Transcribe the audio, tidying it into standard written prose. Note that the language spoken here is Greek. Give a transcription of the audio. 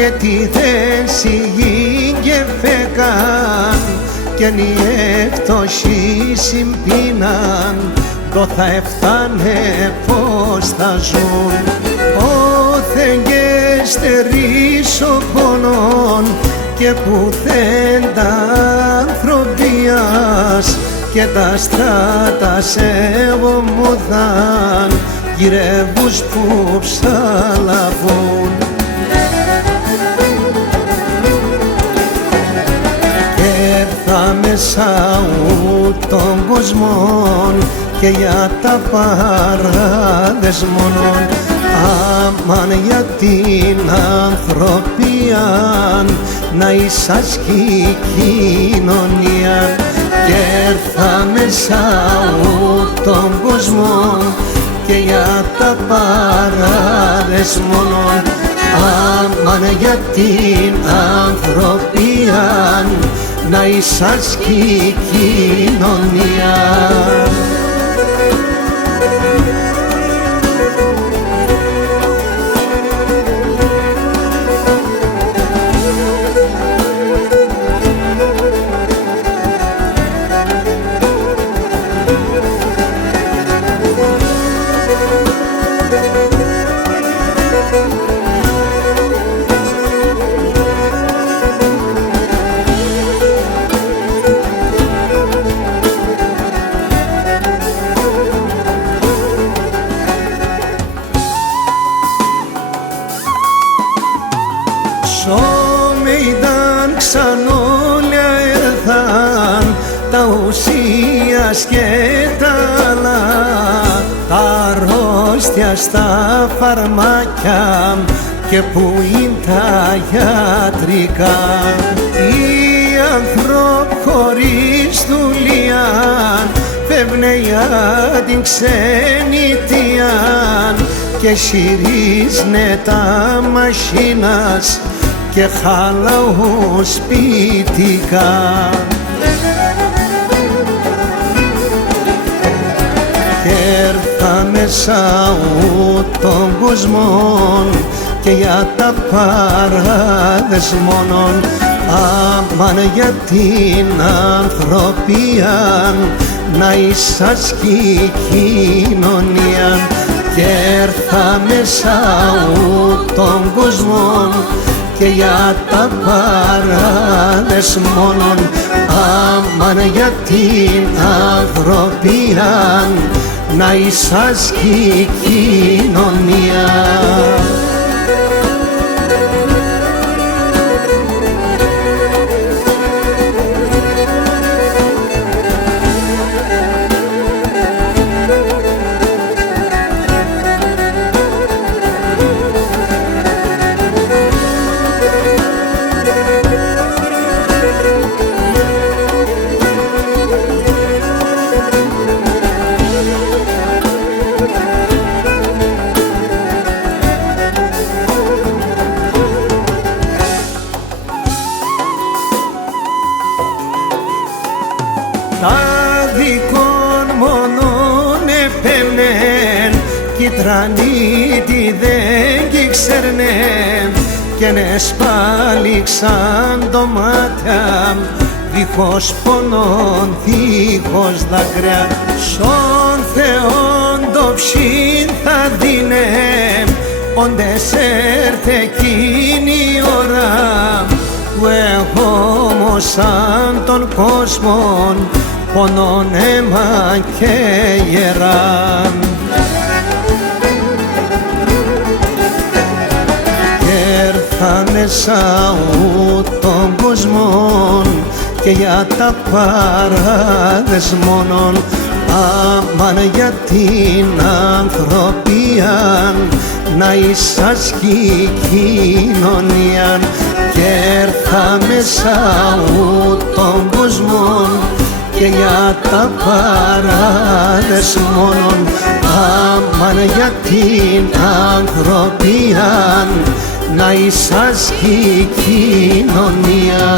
και τη θέση και φέκαν και οι έφτωχοι συμπίναν, το θα έφτανε πως θα ζουν. Όθεν και στερήσω πόνον και πουθέντα ανθρωπίας, και τα στράτα σε ομοδάν γυρεύους που ψαλαβούν. Και έρθα μέσα των κοσμών και για τα παράδες μόνον, άμαν για την ανθρωπία να εισάσχει κοινωνία. Και έρθα μέσα τον κόσμο και για τα παράδες μόνον, άμαν για την ανθρωπία να εισάσχει κοινωνία. Σομεϊδάν ξανόλια έρθαν τα ουσίας και τα άλλα, τα αρρώστια στα φαρμάκια και που είναι τα γιατρικά. Οι ανθρώποι χωρίς δουλειά φεύγνε για την ξενιτία και συρίζνε τα μασίνας και χαλαού σπιτικά. Και έρθα μέσα των κοσμών και για τα παράδες μόνον, άμαν για την ανθρωπία να εισάσχει κοινωνία. Και έρθα μέσα των κοσμών και για τα παράδες μόνον, άμαν για την ανθρωπία να εισάσχει κοινωνία. Τα δικών μόνον επέμνεν κι τρανίτη δεν κι ξέρνεν και νεσπάλιξαν το μάτια δίχως πονών, δίχως δάκρυα. Στον Θεόν το ψήν θα δίνε όντες έρθε εκείνη η ώρα που εγώ όμως σαν τον κόσμο πονών αίμα και γερά. Και έρθα μέσα των κοσμών και για τα παράδες μόνον, άμαν για την ανθρωπία να εισάσχει κοινωνία. Και έρθα μέσα των κοσμών και για τα παράδες μόνον, άμαν για την ανθρωπία να εισάσχει κοινωνία.